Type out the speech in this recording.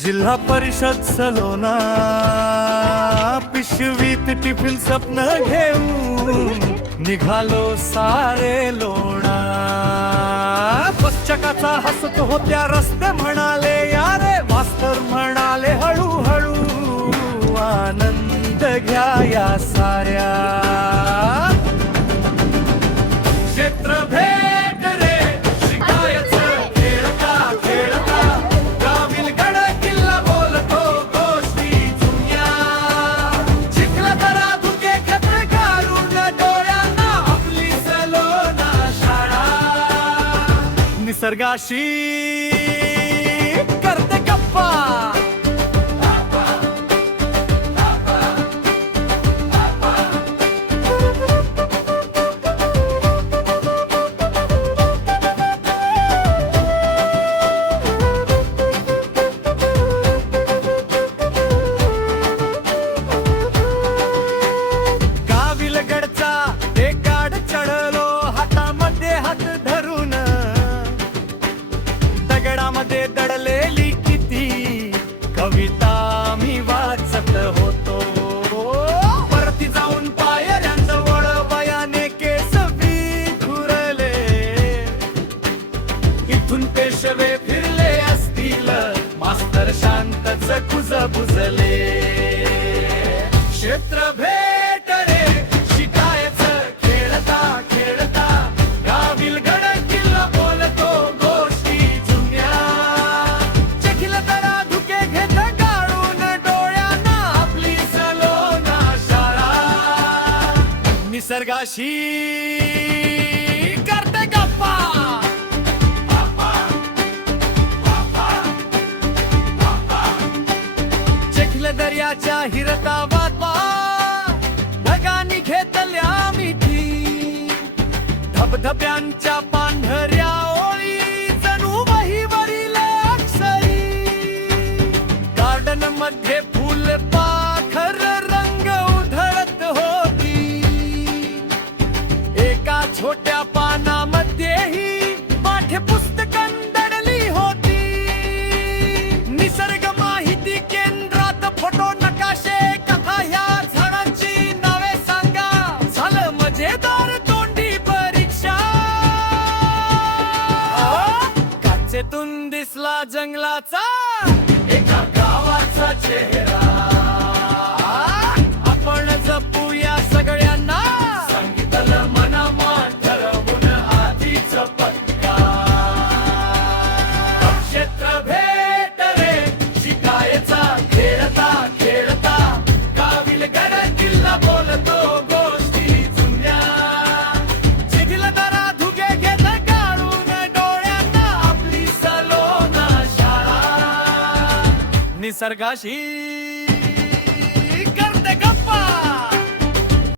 जिल्हा परिषद सलोना पिशवीत टिफिन स्वप्न घेऊन निघालो सारे लोणा. पश्चकाचा हसत होत्या रस्ते म्हणाले यारे मास्तर म्हणाले हळूहळू आनंद घ्या या साऱ्या. क्षेत्र भेट रे शिकायचं खेळता खेळता गावील गड किल्ला बोलतो गोष्टी जुन्या. चिखला तरा धुके खत्र घालून डोळ्यांना आपली सलोना शाळा. निसर्गाशी करते गप्पा दगडामध्ये दडलेली किती कविता मी वाचत होतो. परती जाऊन पायऱ्यांजवळ वयाने केस विखुरले. इथून पेशवे फिरले असतील मास्तर शांतच कुज बुजले. क्षेत्र भेट रे शिकायचं खेळता खेळता गावील गड किल्ला बोलतो गोष्टी जुन्या. चिखल तरा धुके घेत गाळून डोळ्यांना आपली सलोना शाळा. निसर्गाशी करते गप्पा चिखल दर्याच्या हिरतावात ढगांनी घेतल्या मिठी. धबधब्यांच्या पांढऱ्या ओळी जणू वहीवरील अक्षरी. गार्डन मध्ये फुल पाखर रंग उधळत होती. एका छोट्या पानामध्येही पाठ्य पुस्तकं दडली होती. निसर्ग माहिती केंद्रात फोटो नकाशे कथा ह्या झाडांची नावे सांगा. झालं मजेदार तोंडी परीक्षा. काचेतून दिसला जंगलाचा एका गावाचा चेहरा. आपण जपूया सगळ्यांना सांगितलं मनामात ठरवून आधीच पत्का. क्षेत्र भेट रे शिकायचा खेळता खेळता गावील गड किल्ला बोलतो गोष्टी जुन्या. चिखल तरा धुके घेत गाळून डोळ्यांना आपली सलोना शाळा. निसर्गाशी